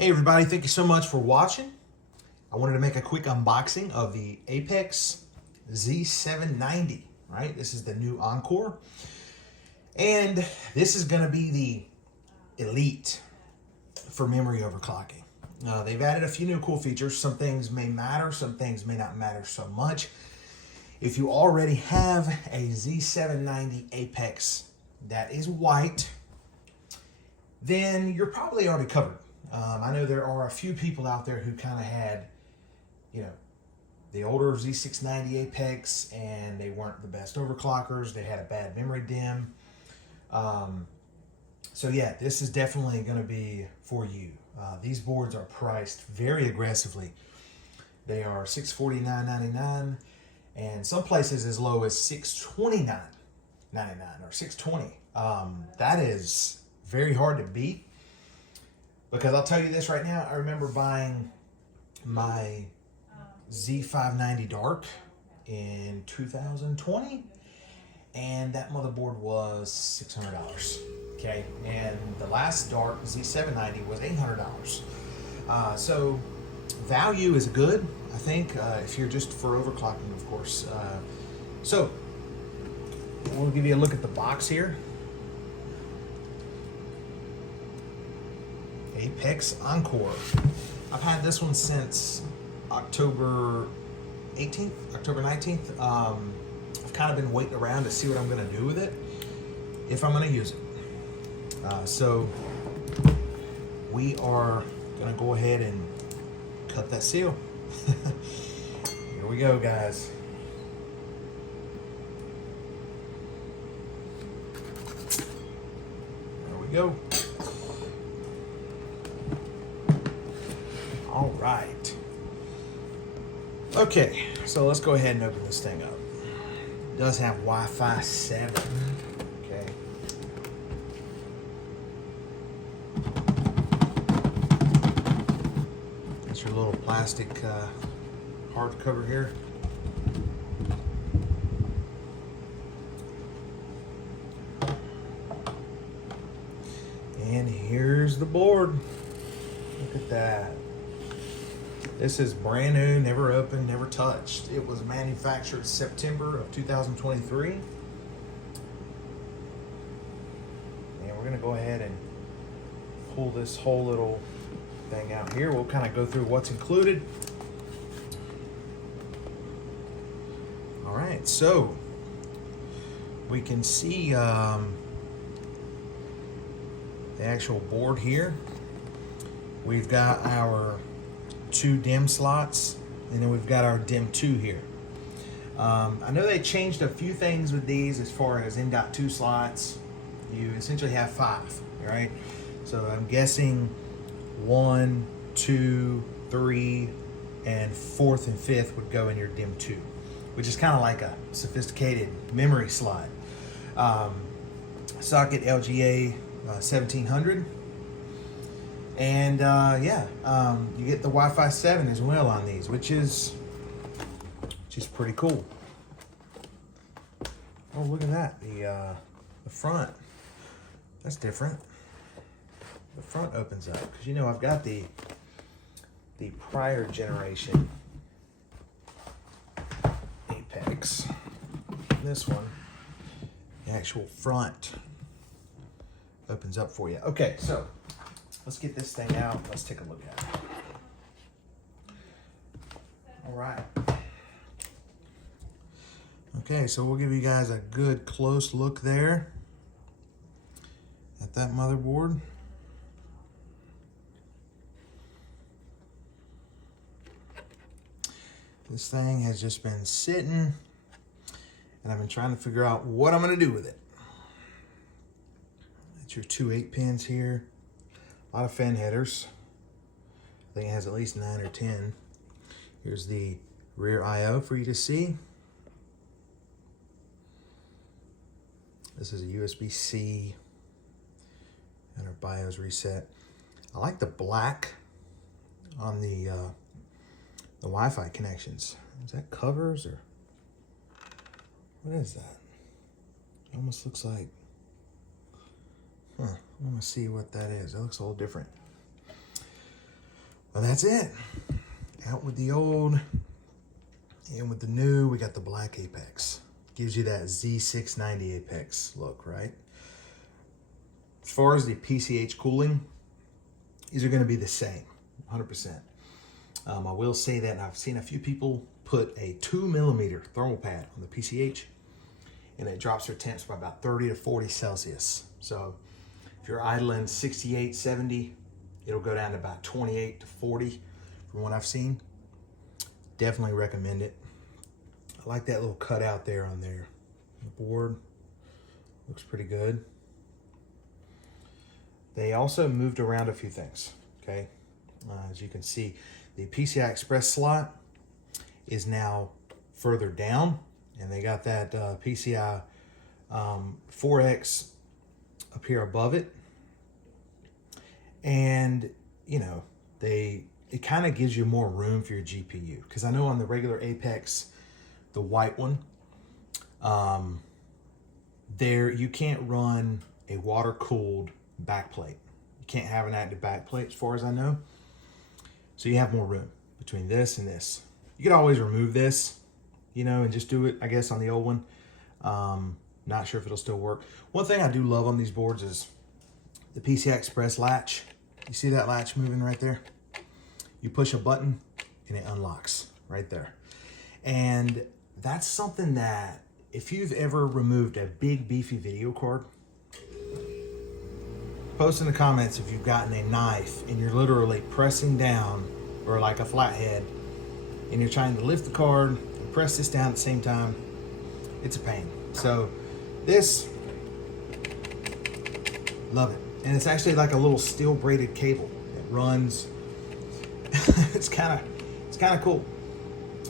Hey everybody, thank you so much for watching. I wanted to make a quick unboxing of the Apex Z790, right? This is the new Encore. And this is gonna be the elite for memory overclocking. They've added a few new cool features. Some things may matter, some things may not matter so much. If you already have a Z790 Apex that is white, then you're probably already covered. I know there are a few people out there who kind of had, the older Z690 Apex, and they weren't the best overclockers. They had a bad memory DIMM. So yeah, this is definitely going to be for you. These boards are priced very aggressively. They are $649.99, and some places as low as $629.99 or $620. That is very hard to beat. Because I'll tell you this right now, I remember buying my Z590 Dark in 2020, and that motherboard was $600, okay? And the last Dark Z790 was $800. So value is good, I think, if you're just for overclocking, of course. So we'll give you a look at the box here. Apex Encore. I've had this one since October 18th, October 19th. I've kind of been waiting around to see what I'm going to do with it, if I'm going to use it. So we are going to go ahead and cut that seal. Here we go, guys. There we go. All right. Okay, so let's go ahead and open this thing up. It does have Wi-Fi 7. Okay. That's your little plastic hard cover here. And here's the board. Look at that. This is brand new, never opened, never touched. It was manufactured September of 2023. And we're gonna go ahead and pull this whole little thing out here. We'll kind of go through what's included. All right, so we can see the actual board here. We've got our 2 DIMM slots, and then we've got our DIMM 2 here. I know they changed a few things with these as far as M.2 slots. You essentially have 5, right? So I'm guessing 1, 2, 3, and 4th and 5th would go in your DIMM 2, which is kind of like a sophisticated memory slot. Socket LGA 1700. And you get the Wi-Fi 7 as well on these, which is pretty cool. Oh, look at that, the front. That's different. The front opens up because I've got the prior generation Apex. This one, the actual front opens up for you. Okay, so let's get this thing out. Let's take a look at it. All right. Okay, so we'll give you guys a good close look there at that motherboard. This thing has just been sitting, and I've been trying to figure out what I'm going to do with it. It's your 2 8-pins here. A lot of fan headers. I think it has at least 9 or 10. Here's the rear I/O for you to see. This is a USB-C and our BIOS reset. I like the black on the Wi-Fi connections. Is that covers or what is that? It almost looks like, I want to see what that is. That looks a little different. Well, that's it. Out with the old, in with the new. We got the black Apex. Gives you that Z790 Apex look, right? As far as the PCH cooling, these are going to be the same, 100%. I will say that I've seen a few people put a 2mm thermal pad on the PCH, and it drops their temps by about 30 to 40 Celsius. So if you're idling 68, 70, it'll go down to about 28 to 40 from what I've seen. Definitely recommend it. I like that little cutout there on there. The board looks pretty good. They also moved around a few things, okay? As you can see, the PCI Express slot is now further down, and they got that PCI 4X up here above it. And, you know, it kind of gives you more room for your GPU. Because I know on the regular Apex, the white one, there you can't run a water-cooled backplate. You can't have an active backplate as far as I know. So you have more room between this and this. You could always remove this, you know, and just do it, I guess, on the old one. Not sure if it'll still work. One thing I do love on these boards is the PCI Express latch. You see that latch moving right there? You push a button and it unlocks right there. And that's something that if you've ever removed a big beefy video card, post in the comments if you've gotten a knife and you're literally pressing down, or like a flathead, and you're trying to lift the card and press this down at the same time. It's a pain. So this, love it. And it's actually like a little steel braided cable. It runs. it's kind of cool.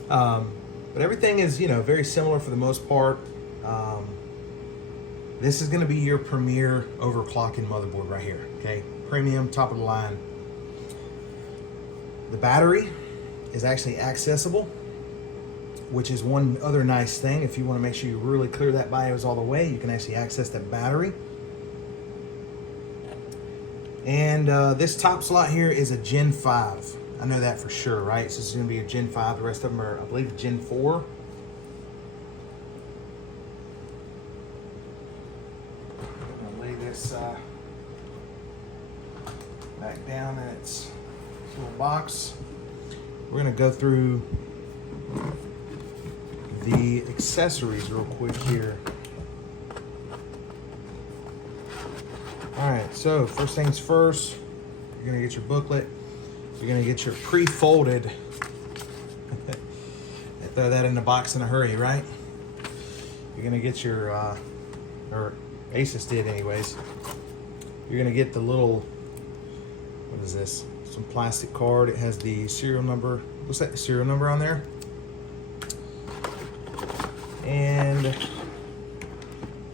But everything is, you know, very similar for the most part. This is going to be your premier overclocking motherboard right here. Okay, premium, top of the line. The battery is actually accessible, which is one other nice thing. If you want to make sure you really clear that BIOS all the way, you can actually access that battery. And this top slot here is a Gen 5. I know that for sure, right? So this is going to be a Gen 5. The rest of them are, I believe, Gen 4. I'm going to lay this back down in its little box. We're going to go through the accessories real quick here. All right, so first things first, you're going to get your booklet. You're going to get your pre-folded. Throw that in the box in a hurry, right? You're going to get your, or Asus did anyways. You're going to get the little, what is this? Some plastic card. It has the serial number. Looks like the serial number on there. And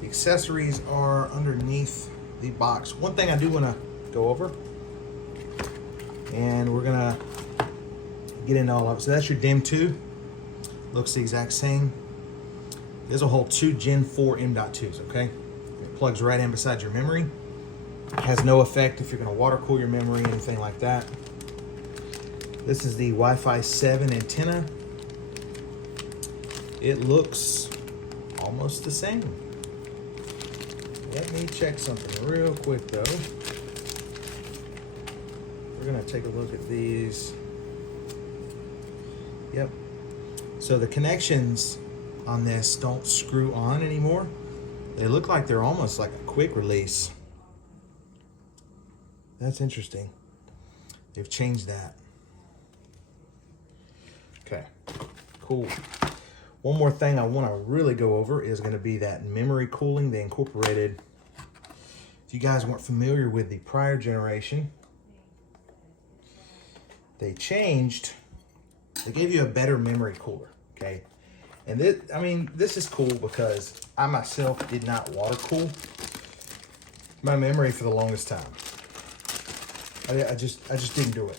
the accessories are underneath the box. One thing I do want to go over, and we're gonna get into all of it. So that's your DIMM 2. Looks the exact same. This will hold two Gen 4 M.2s, okay? It plugs right in beside your memory. It has no effect if you're gonna water cool your memory, anything like that. This is the Wi-Fi 7 antenna. It looks almost the same. Let me check something real quick though. We're gonna take a look at these. Yep. So the connections on this don't screw on anymore. They look like they're almost like a quick release. That's interesting. They've changed that. Okay, cool. One more thing I want to really go over is going to be that memory cooling they incorporated. If you guys weren't familiar with the prior generation, they gave you a better memory cooler, okay? And this, I mean, this is cool because I myself did not water cool my memory for the longest time. I just didn't do it.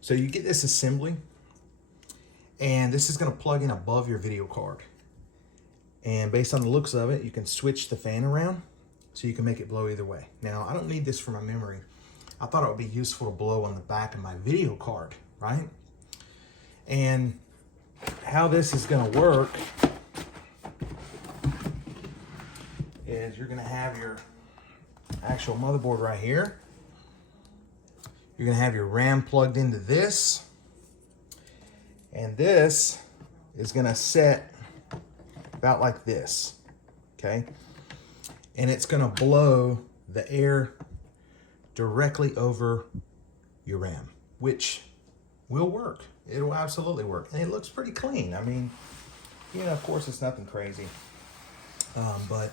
So you get this assembly, and this is going to plug in above your video card. And based on the looks of it, you can switch the fan around so you can make it blow either way. Now, I don't need this for my memory. I thought it would be useful to blow on the back of my video card, right? And how this is going to work is you're going to have your actual motherboard right here. You're going to have your RAM plugged into this. And this is going to set about like this, okay? And it's going to blow the air directly over your RAM, which will work. It will absolutely work. And it looks pretty clean. I mean, you know, of course it's nothing crazy. But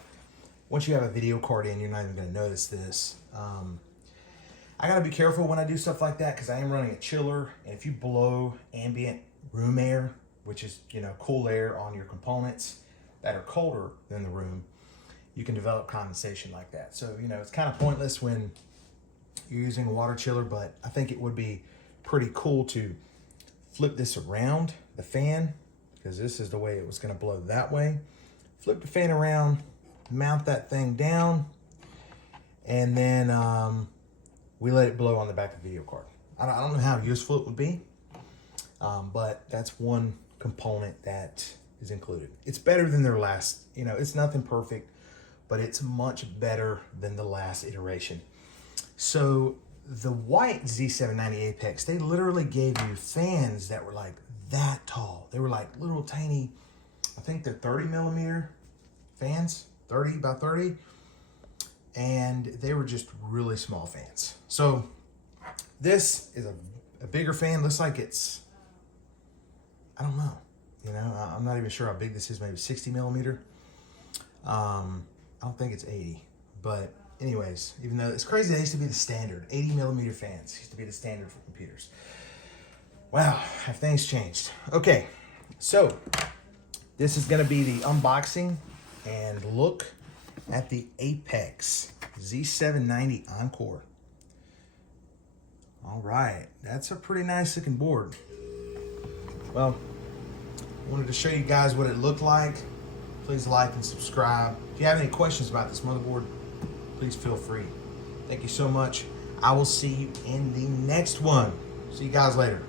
once you have a video card in, you're not even going to notice this. I got to be careful when I do stuff like that because I am running a chiller. And if you blow ambient room air, which is, you know, cool air on your components that are colder than the room, you can develop condensation like that. So, you know, it's kind of pointless when you're using a water chiller, but I think it would be pretty cool to flip this around, the fan, because this is the way it was going to blow that way. Flip the fan around, mount that thing down, and then we let it blow on the back of the video card. I don't know how useful it would be, but that's one component that is included. It's better than their last, you know, it's nothing perfect, but it's much better than the last iteration. So the white Z790 Apex, they literally gave you fans that were like that tall. They were like little tiny, I think they're 30 millimeter fans, 30 by 30. And they were just really small fans. So this is a bigger fan. Looks like it's, I don't know. You know, I'm not even sure how big this is, maybe 60 millimeter. I don't think it's 80, but anyways, even though it's crazy, that used to be the standard. 80 millimeter fans used to be the standard for computers. Wow, have things changed. Okay, so this is gonna be the unboxing and look at the Apex Z790 Encore. All right, that's a pretty nice looking board. Well, I wanted to show you guys what it looked like. Please like and subscribe. If you have any questions about this motherboard, please feel free. Thank you so much. I will see you in the next one. See you guys later.